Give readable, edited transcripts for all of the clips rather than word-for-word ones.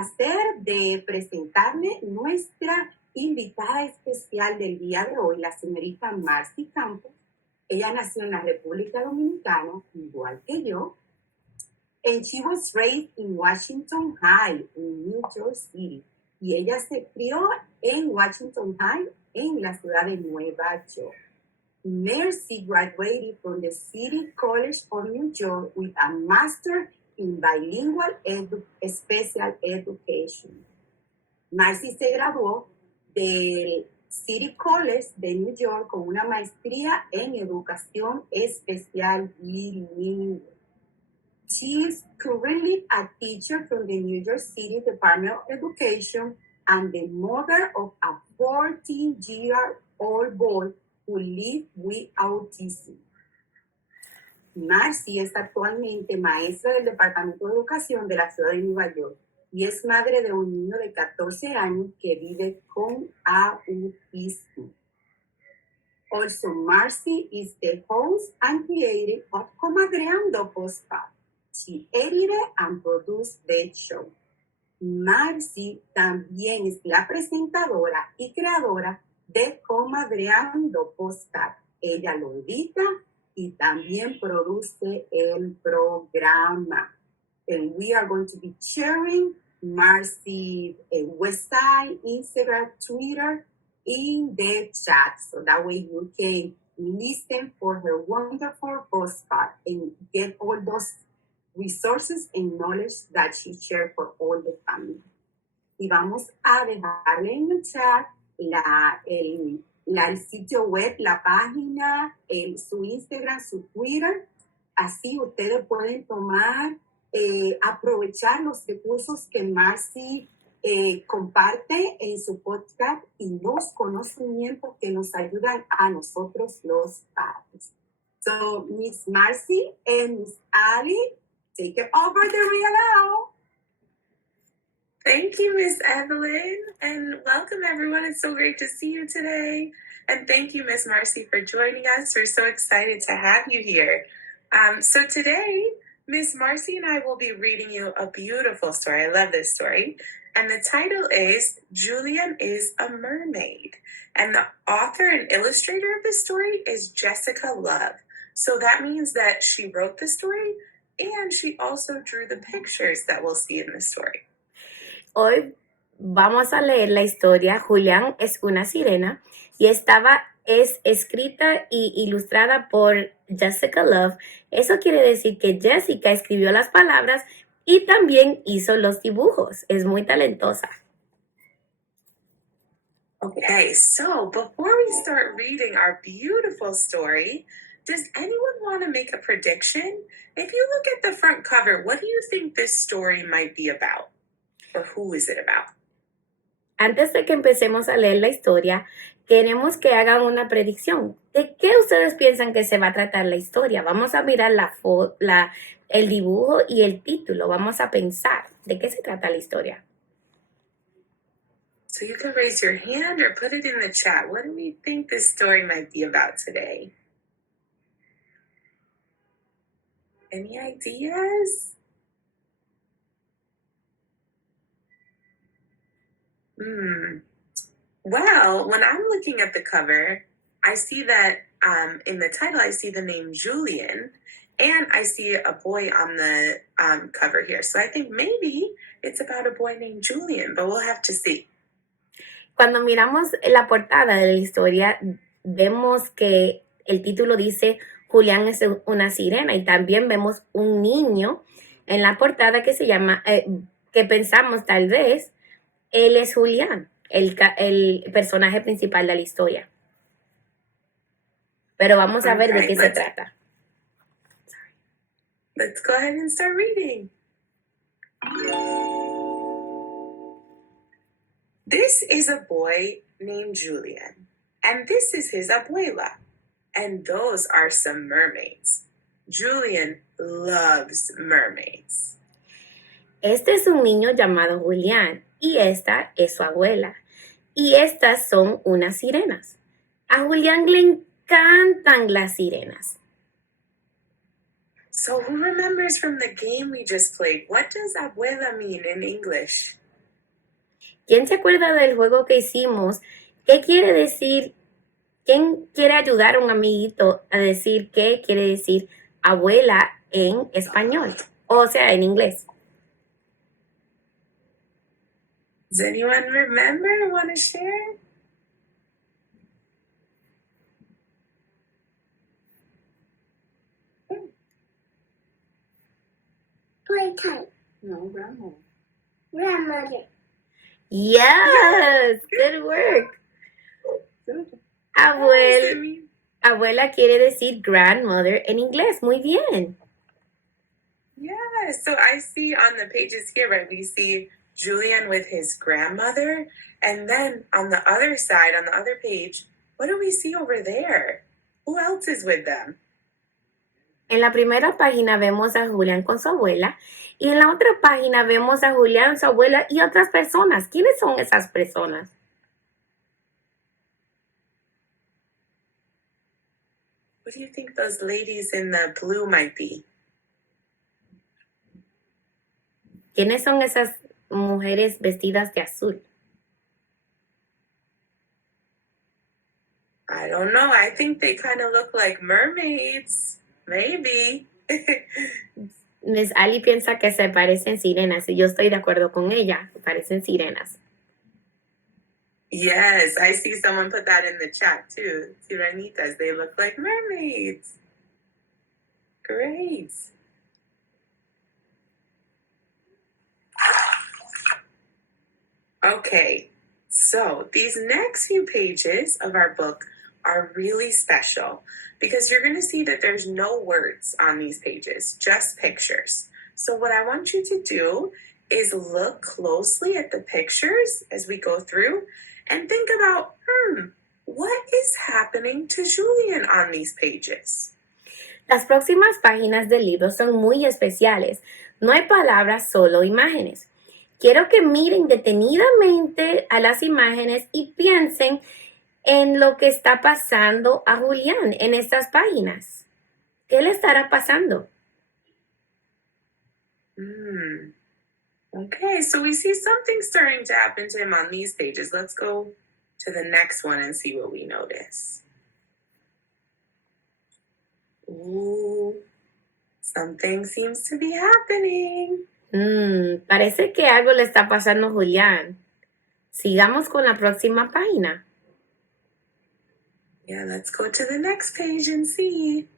placer de presentarle nuestra invitada especial del día de hoy, la señorita Marcy Campos. Ella nació en la República Dominicana, igual que yo, and she was raised in Washington High, in New York City. Y ella se crió en Washington High, en la ciudad de Nueva York. Mercy graduated from the City College of New York with a master in bilingual special education. Marcy se graduó del City College de New York con una maestría en educación especial bilingüe. She is currently a teacher from the New York City Department of Education and the mother of a 14-year-old boy who lives with autism. Marcy es actualmente maestra del Departamento de Educación de la ciudad de Nueva York y es madre de un niño de 14 años que vive con autismo. Also, Marcy is the host and creator of Comadreando podcast. She edited and produced the show. Marcy también es la presentadora y creadora de Comadreando podcast. Ella lo edita y también produce el programa. And we are going to be sharing Marcy's website, Instagram, Twitter in the chat. So that way you can listen for her wonderful postcard and get all those resources and knowledge that she shared for all the family. Y vamos a dejarle en el chat el sitio web, la página, su Instagram, su Twitter. Así ustedes pueden aprovechar los recursos que Marcy comparte en su podcast y los conocimientos que nos ayudan a nosotros los padres. So, Miss Marcy and Miss Ali, take it over the read aloud. Thank you, Miss Evelyn, and welcome everyone. It's so great to see you today. And thank you, Miss Marcy, for joining us. We're so excited to have you here. So today, Miss Marcy and I will be reading you a beautiful story. I love this story. And the title is Julián is a Mermaid. And the author and illustrator of this story is Jessica Love. So that means that she wrote the story and she also drew the pictures that we'll see in the story. Hoy vamos a leer la historia Julián es una sirena y es escrita y ilustrada por Jessica Love. Eso quiere decir que Jessica escribió las palabras y también hizo los dibujos. Es muy talentosa. Okay, so before we start reading our beautiful story, does anyone want to make a prediction? If you look at the front cover, what do you think this story might be about? Or who is it about? Antes de que empecemos a leer la historia, queremos que hagan una predicción. ¿De qué ustedes piensan que se va a tratar la historia? Vamos a mirar el dibujo y el título. Vamos a pensar de qué se trata la historia. So you can raise your hand or put it in the chat. What do we think this story might be about today? Any ideas? Well, when I'm looking at the cover, I see that in the title, I see the name Julián, and I see a boy on the cover here. So I think maybe it's about a boy named Julián, but we'll have to see. Cuando miramos la portada de la historia, vemos que el título dice Julián es una sirena y también vemos un niño en la portada que se llama, que pensamos tal vez, él es Julián, el personaje principal de la historia. Pero vamos a ver de qué se trata. Let's go ahead and start reading. This is a boy named Julián, and this is his abuela, and those are some mermaids. Julián loves mermaids. Este es un niño llamado Julián y esta es su abuela. Y estas son unas sirenas. A Julián le encantan las sirenas. So who remembers from the game we just played? What does abuela mean in English? ¿Quién se acuerda del juego que hicimos? ¿Qué quiere decir? ¿Quién quiere ayudar a un amiguito a decir qué quiere decir abuela en español? O sea, en inglés. Does anyone remember or want to share? Playtime. No, grandma. Grandmother. Yes, good work. Abuela quiere decir grandmother en inglés. Muy bien. Yeah, so I see on the pages here, right, we see Julian with his grandmother, and then on the other side, on the other page, what do we see over there? Who else is with them? En la primera página vemos a Julián con su abuela y en la otra página vemos a Julián, su abuela y otras personas. ¿Quiénes son esas personas? What do you think those ladies in the blue might be? ¿Quiénes son esas mujeres vestidas de azul? I don't know. I think they kind of look like mermaids. Maybe. Miss Ali piensa que se parecen sirenas y yo estoy de acuerdo con ella. Parecen sirenas. Yes, I see someone put that in the chat too. Sirenitas, they look like mermaids. Great. Okay, so these next few pages of our book are really special because you're going to see that there's no words on these pages, just pictures. So what I want you to do is look closely at the pictures as we go through and think about, what is happening to Julian on these pages? Las próximas páginas del libro son muy especiales. No hay palabras, solo imágenes. Quiero que miren detenidamente a las imágenes y piensen en lo que está pasando a Julián en estas páginas. ¿Qué le estará pasando? Okay, so we see something starting to happen to him on these pages. Let's go to the next one and see what we notice. Ooh, something seems to be happening. Parece que algo le está pasando a Julián. Sigamos con la próxima página. Yeah, let's go to the next page and see.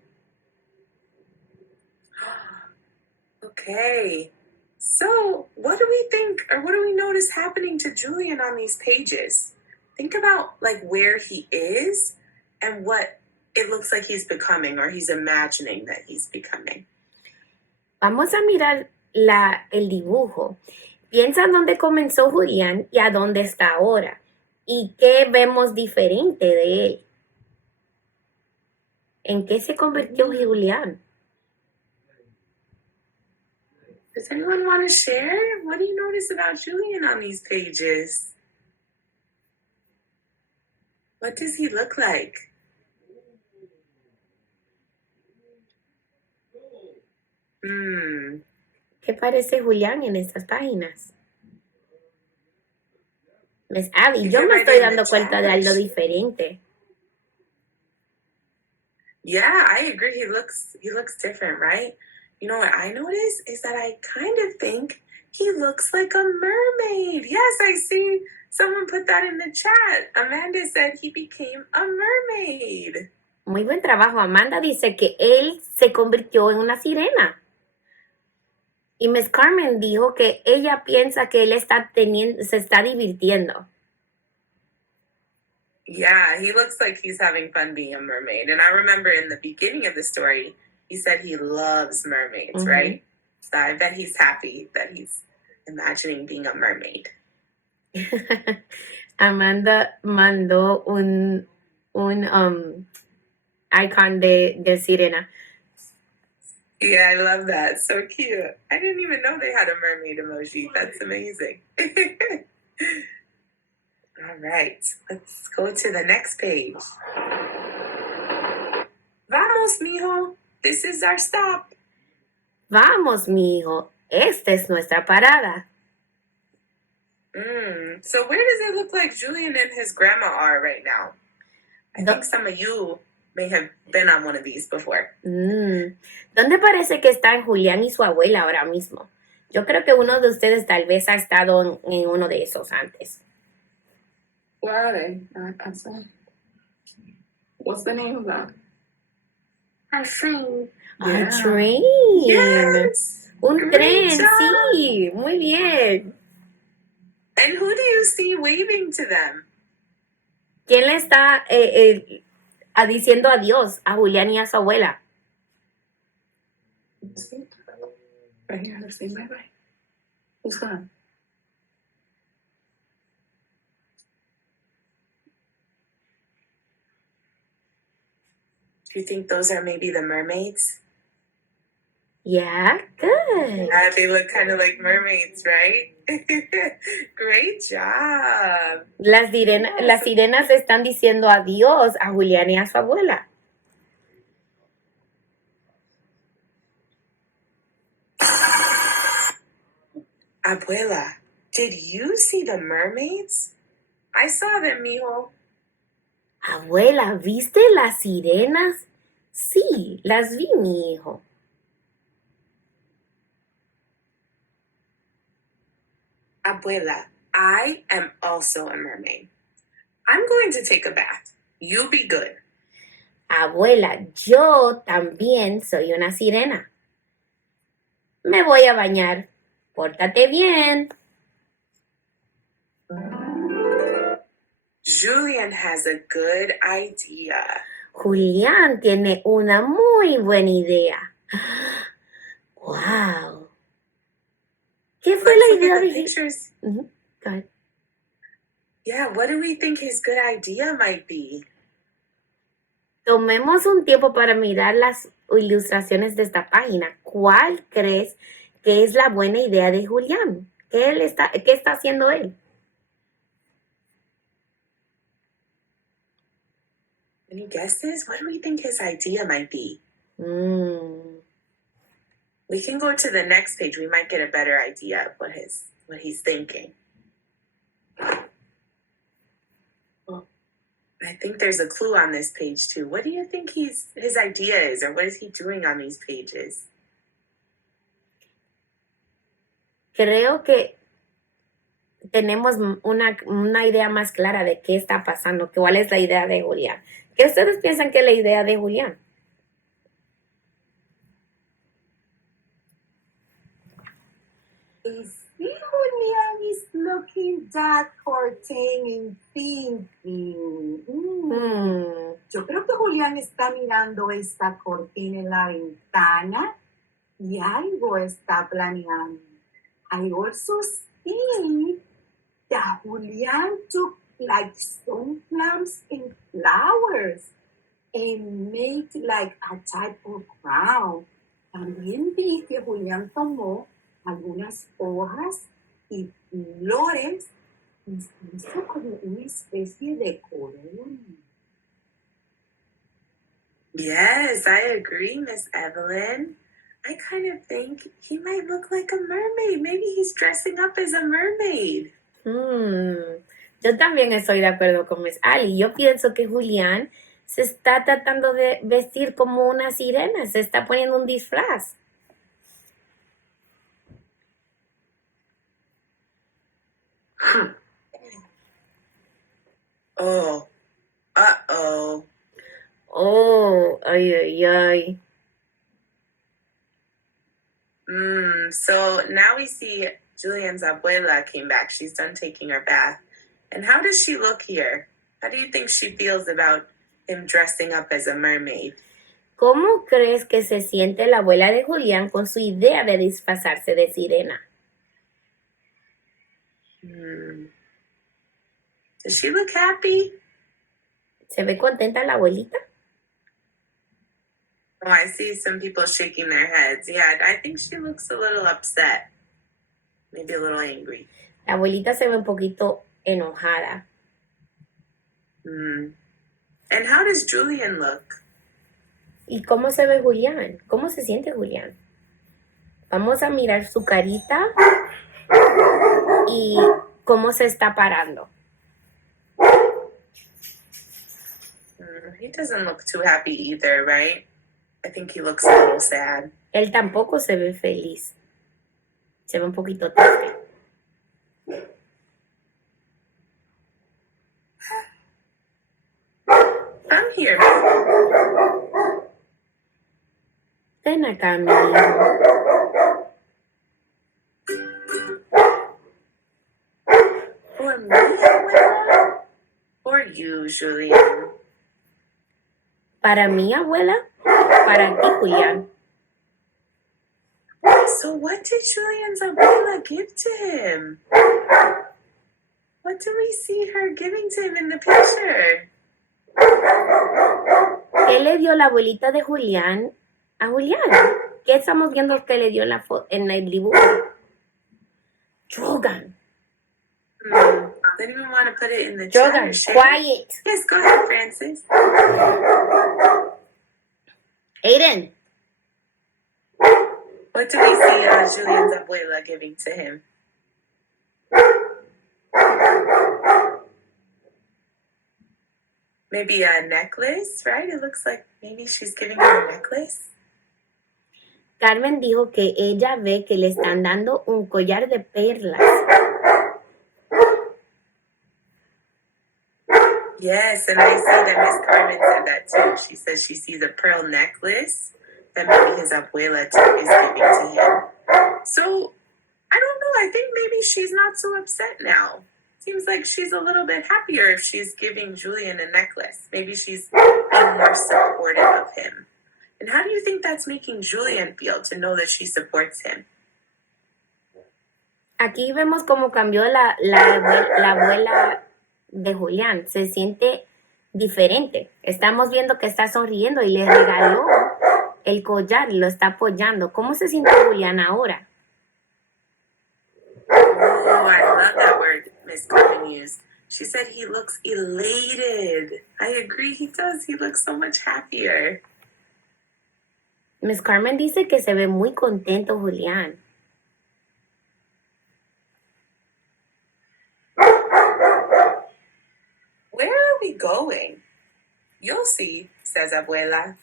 Okay, so what do we think, or what do we notice happening to Julian on these pages? Think about like where he is and what it looks like he's becoming, or he's imagining that he's becoming. Vamos a mirar el dibujo. Piensa en dónde comenzó Julián y a dónde está ahora. ¿Y qué vemos diferente de él? ¿En qué se convirtió Julián? Does anyone want to share? What do you notice about Julian on these pages? What does he look like? ¿Qué parece Julián en estas páginas? Miss Abby, yo me estoy dando cuenta de algo diferente. Yeah, I agree. He looks different, right? You know what I notice is that I kind of think he looks like a mermaid. Yes, I see someone put that in the chat. Amanda said he became a mermaid. Muy buen trabajo. Amanda dice que él se convirtió en una sirena. Y Miss Carmen dijo que ella piensa que él se está divirtiendo. Yeah, he looks like he's having fun being a mermaid. And I remember in the beginning of the story, he said he loves mermaids, right? So I bet he's happy that he's imagining being a mermaid. Amanda mandó un icon de sirena. Yeah, I love that. So cute. I didn't even know they had a mermaid emoji. That's amazing. All right, let's go to the next page. Vamos, mijo. This is our stop. Vamos, mi hijo. Esta es nuestra parada. So where does it look like Julian and his grandma are right now? I think some of you may have been on one of these before. ¿Dónde parece que están Julián y su abuela ahora mismo? Yo creo que uno de ustedes tal vez ha estado en uno de esos antes. Where are they? What's the name of that? A train. A train. Yes. Un Great tren, job. sí. Muy bien. And who do you see waving to them? ¿Quién le está diciendo adiós a Julián y a su abuela? Right here, they're saying bye-bye. Who's gone? Do you think those are maybe the mermaids? Yeah, good. Yeah, they look kind of like mermaids, right? Great job. Las sirenas están diciendo adiós a Julián y a su abuela. Abuela, did you see the mermaids? I saw them, mijo. Abuela, ¿viste las sirenas? Sí, las vi, mi hijo. Abuela, I am also a mermaid. I'm going to take a bath. You be good. Abuela, yo también soy una sirena. Me voy a bañar. Pórtate bien. Julian has a good idea. Julián tiene una muy buena idea. ¡Wow! ¿Qué fue la Let's look idea at the de pictures. Go ahead. Yeah, what do we think his good idea might be? Tomemos un tiempo para mirar las ilustraciones de esta página. ¿Cuál crees que es la buena idea de Julián? ¿Qué está haciendo él? Any guesses? What do we think his idea might be? We can go to the next page. We might get a better idea of what he's thinking. Well, I think there's a clue on this page too. What do you think his idea is, or what is he doing on these pages? Creo que tenemos una idea más clara de qué está pasando, cuál es la idea de Julián. ¿Qué ustedes piensan que es la idea de Julián? See, Julián is looking that curtain and thinking. Yo creo que Julián está mirando esta cortina en la ventana y algo está planeando. I also see that Julián took like some plants and flowers and made like a type of crown. También vi que Julián tomó algunas hojas y flores y hizo como una especie de corona. Yes, I agree, Miss Evelyn. I kind of think he might look like a mermaid. Maybe he's dressing up as a mermaid. Yo también estoy de acuerdo con Miss Ali. Yo pienso que Julián se está tratando de vestir como una sirena. Se está poniendo un disfraz. Oh. Uh-oh. Oh, ay, ay, ay. So now we see Julian's abuela came back. She's done taking her bath. And how does she look here? How do you think she feels about him dressing up as a mermaid? ¿Cómo crees que se siente la abuela de Julián con su idea de disfrazarse de sirena? Does she look happy? ¿Se ve contenta la abuelita? Oh, I see some people shaking their heads. Yeah, I think she looks a little upset. Maybe a little angry. La abuelita se ve un poquito enojada. And how does Julian look? ¿Y cómo se ve Julián? ¿Cómo se siente Julián? Vamos a mirar su carita y cómo se está parando. He doesn't look too happy either, right? I think he looks a little sad. Él tampoco se ve feliz. Se ve un poquito triste. I'm here. Ven acá, mi hijo. For me, abuela? Or you, Julián? Para mí, abuela. Para ti, Julián. So what did Julián's abuela give to him? What do we see her giving to him in the picture? ¿Qué le dio la abuelita de Julián a Julián? ¿Qué estamos viendo que le dio en el dibujo? Drogon. Don't even want to put it in the Drogon, chat. quiet. Yes, go ahead, Francis. Aiden. What do we see Julián's abuela giving to him? Maybe a necklace, right? It looks like maybe she's giving him a necklace. Carmen dijo que ella ve que le están dando un collar de perlas. Yes, and I see that Miss Carmen said that too. She says she sees a pearl necklace that maybe his abuela is giving to him. So, I don't know. I think maybe she's not so upset now. Seems like she's a little bit happier if she's giving Julián a necklace. Maybe she's being more supportive of him. And how do you think that's making Julián feel to know that she supports him? Aquí vemos cómo cambió la abuela de Julián. Se siente diferente. Estamos viendo que está sonriendo y le regaló el collar y lo está apoyando. ¿Cómo se siente Julián ahora? Oh, I love that word Miss Carmen used. She said he looks elated. I agree, he does. He looks so much happier. Miss Carmen dice que se ve muy contento Julián. Where are we going? You'll see, says Abuela.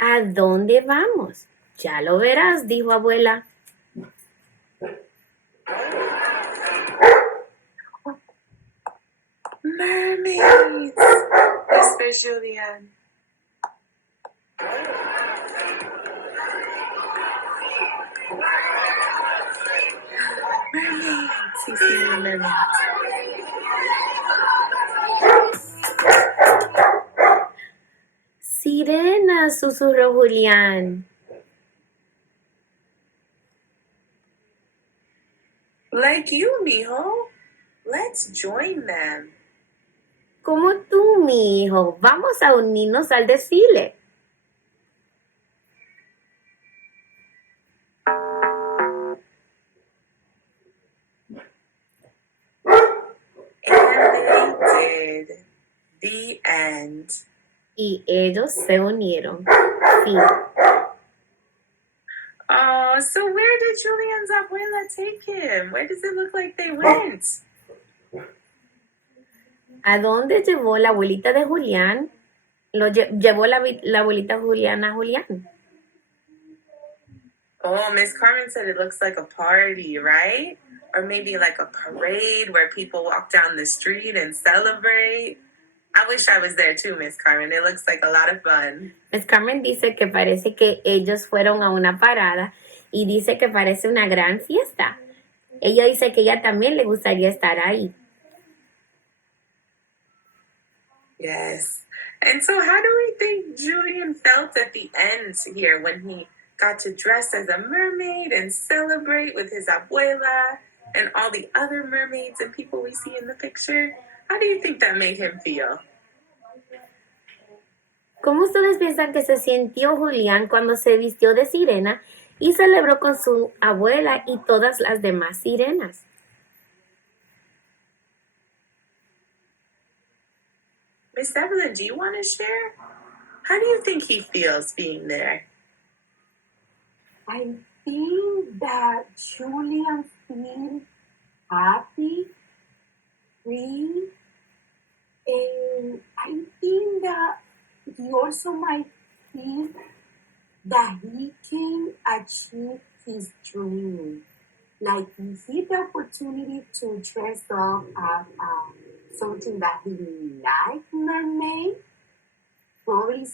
¿A dónde vamos? Ya lo verás, dijo abuela. Mermaids, whispers Julián. Mermaids, he's seeing the mermaids. Sirena, susurró Julián. Like you, mijo. Let's join them. Como tú, mi hijo. Vamos a unirnos al desfile. And they did. The end. Y ellos se unieron. Fin. Oh, so where did Julián's abuela take him? Where does it look like they went? ¿A dónde llevó la abuelita de Julián? Llevó la abuelita Julián a Julián. Oh, Miss Carmen said it looks like a party, right? Or maybe like a parade where people walk down the street and celebrate. I wish I was there too, Miss Carmen. It looks like a lot of fun. Miss Carmen dice que parece que ellos fueron a una parada y dice que parece una gran fiesta. Ella dice que ella también le gustaría estar ahí. Yes. And so how do we think Julián felt at the end here when he got to dress as a mermaid and celebrate with his abuela and all the other mermaids and people we see in the picture? How do you think that made him feel? ¿Cómo ustedes piensan que se sintió Julián cuando se vistió de sirena y celebró con su abuela y todas las demás sirenas? Miss Evelyn, do you want to share? How do you think he feels being there? I think that Julián feel happy, free, and I think that he also might feel that he can achieve his dream. Like if he the opportunity to dress up as something that he like mermaid, probably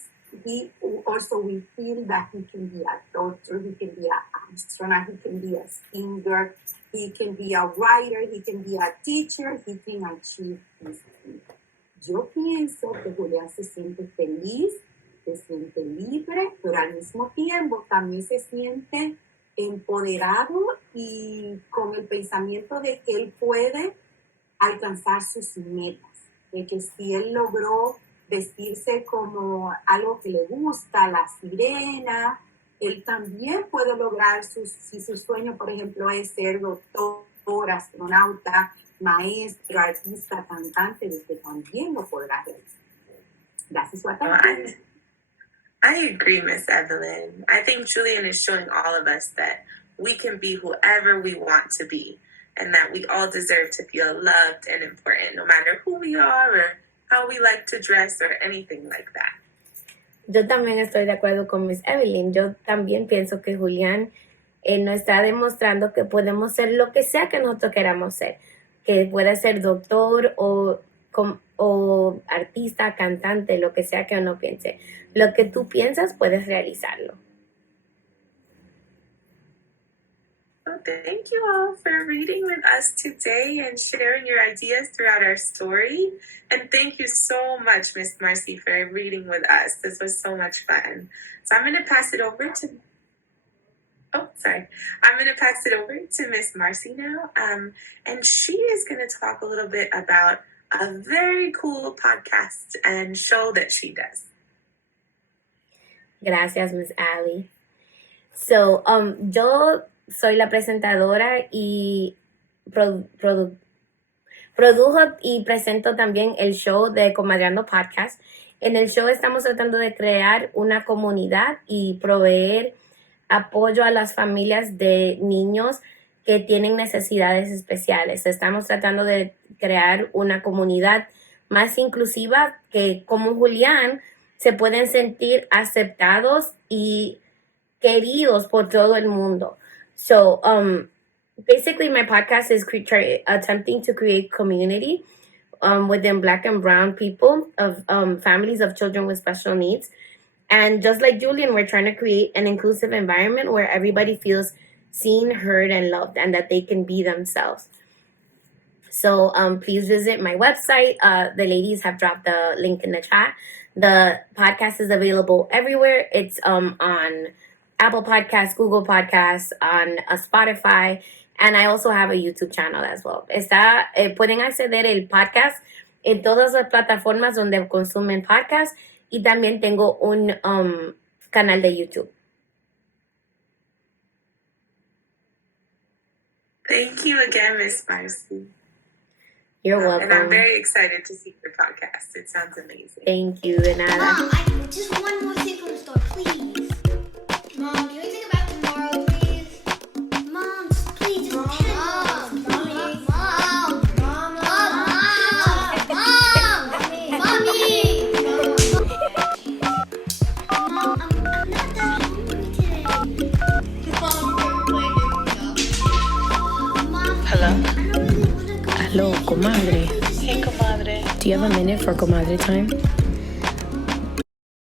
he also will feel that he can be a doctor, he can be an astronaut, he can be a singer, he can be a writer, he can be a teacher, he can achieve his dream. Yo pienso que Julián se siente feliz, se siente libre, pero al mismo tiempo también se siente empoderado y con el pensamiento de que él puede alcanzar sus metas, de que si él logró vestirse como algo que le gusta, la sirena, él también puede lograr si su sueño, por ejemplo, es ser doctor, astronauta, maestro, artista, cantante, de que también lo podrá realizar. That's what I agree, Miss Evelyn. I think Julian is showing all of us that we can be whoever we want to be and that we all deserve to feel loved and important, no matter who we are or how we like to dress or anything like that. Yo también estoy de acuerdo con Miss Evelyn. Yo también pienso que Julián nos está demostrando que podemos ser lo que sea que nosotros queramos ser. Que puede ser doctor o artista, cantante, lo que sea que uno piense. Lo que tú piensas, puedes realizarlo. Well, thank you all for reading with us today and sharing your ideas throughout our story. And thank you so much, Miss Marcy, for reading with us. This was so much fun. So I'm going to pass it over to... I'm going to pass it over to Miss Marcy now. And she is going to talk a little bit about a very cool podcast and show that she does. Gracias, Miss Ali. So, yo soy la presentadora y produjo y presento también el show de Comadreando Podcast. En el show estamos tratando de crear una comunidad y proveer apoyo a las familias de niños que tienen necesidades especiales. Estamos tratando de crear una comunidad más inclusiva que, como Julián, se pueden sentir aceptados y queridos por todo el mundo. So, basically, my podcast is attempting to create community within Black and Brown people of families of children with special needs. And just like Julian, we're trying to create an inclusive environment where everybody feels seen, heard, and loved, and that they can be themselves. So please visit my website. The ladies have dropped the link in the chat. The podcast is available everywhere. It's on Apple Podcasts, Google Podcasts, on Spotify, and I also have a YouTube channel as well. Pueden acceder el podcast en todas las plataformas donde consumen podcasts. Y también tengo un canal de YouTube. Thank you again, Miss Marcy. You're welcome. And I'm very excited to see your podcast. It sounds amazing. Thank you, de nada. Mom, just one more thing from the store, please. Mom, can we think about tomorrow, please? Mom, please, just Hello, comadre. Hey, comadre. Do you have a minute for comadre time?